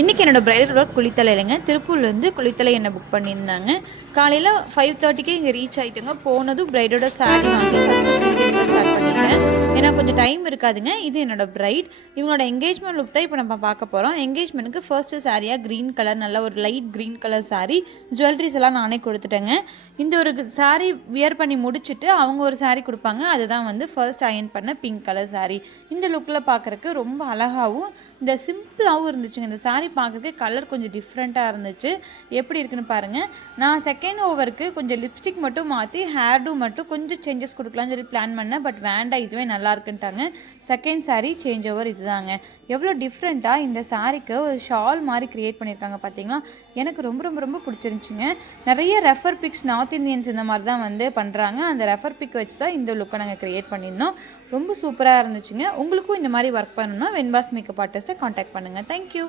இன்றைக்கி என்னோடய bridal work குளித்தலையிலங்க. திருப்பூர்லேருந்து குளித்தலை என்ன புக் பண்ணியிருந்தாங்க. காலையில் 5:30க்கே இங்கே ரீச் ஆகிட்டுங்க. போனதும் பிரைடோட சாரீ வாங்கி ஃபஸ்ட்டு ப்ரீடிங் ஸ்டார்ட் பண்ணிட்டேன். ஏன்னா கொஞ்சம் டைம் இருக்காதுங்க. இது என்னோடய பிரைட். இவங்களோட என்கேஜ்மெண்ட் லுக் தான் இப்போ நம்ம பார்க்க போகிறோம். என்கேஜ்மெண்ட்டுக்கு ஃபர்ஸ்ட்டு சாரியாக க்ரீன் கலர், நல்ல ஒரு light green colour sari. Jewelleries எல்லாம் நானே கொடுத்துட்டேங்க. இந்த ஒரு சாரீ வியர் பண்ணி முடிச்சுட்டு அவங்க ஒரு சாரீ கொடுப்பாங்க. அதுதான் வந்து ஃபர்ஸ்ட் அயன் பண்ண பிங்க் கலர் சாரீ. இந்த லுக்கில் பார்க்குறக்கு ரொம்ப அழகாகவும் இந்த சிம்பிளாகவும் இருந்துச்சுங்க. இந்த சாரீ பார்க்குறதுக்கு கலர் கொஞ்சம் டிஃப்ரெண்ட்டாக இருந்துச்சு. எப்படி இருக்குன்னு பாருங்கள். நான் செகண்ட் ஓவருக்கு கொஞ்சம் லிப்ஸ்டிக் மட்டும் மாற்றி ஹேர்டு மட்டும் கொஞ்சம் சேஞ்சஸ் கொடுக்கலான்னு சொல்லி பிளான் பண்ணேன். பட் வேண்டாம், இதுவே நல்லா இருக்குன்ட்டாங்க. செகண்ட் சாரீ சேஞ்ச் ஓவர் இதுதாங்க. எவ்வளோ டிஃப்ரெண்ட்டாக இந்த சாரீக்கு ஒரு ஷால் மாதிரி க்ரியேட் பண்ணியிருக்காங்க பார்த்தீங்களா? எனக்கு ரொம்ப ரொம்ப ரொம்ப பிடிச்சிருந்துச்சிங்க. நிறைய ரெஃபர் பிக்ஸ் நார்த் இந்தியன்ஸ் இந்த மாதிரி தான் வந்து பண்ணுறாங்க. அந்த ரெஃபர் பிக் வச்சு தான் இந்த லுக்கை நாங்கள் க்ரியேட் பண்ணியிருந்தோம். ரொம்ப சூப்பராக இருந்துச்சுங்க. உங்களுக்கும் இந்த மாதிரி ஒர்க் பண்ணணும்னா வெண்பாஸ் மேக்கப் ஆர்டிஸ்ட்டை காண்டாக்ட் பண்ணுங்கள். தேங்க்யூ.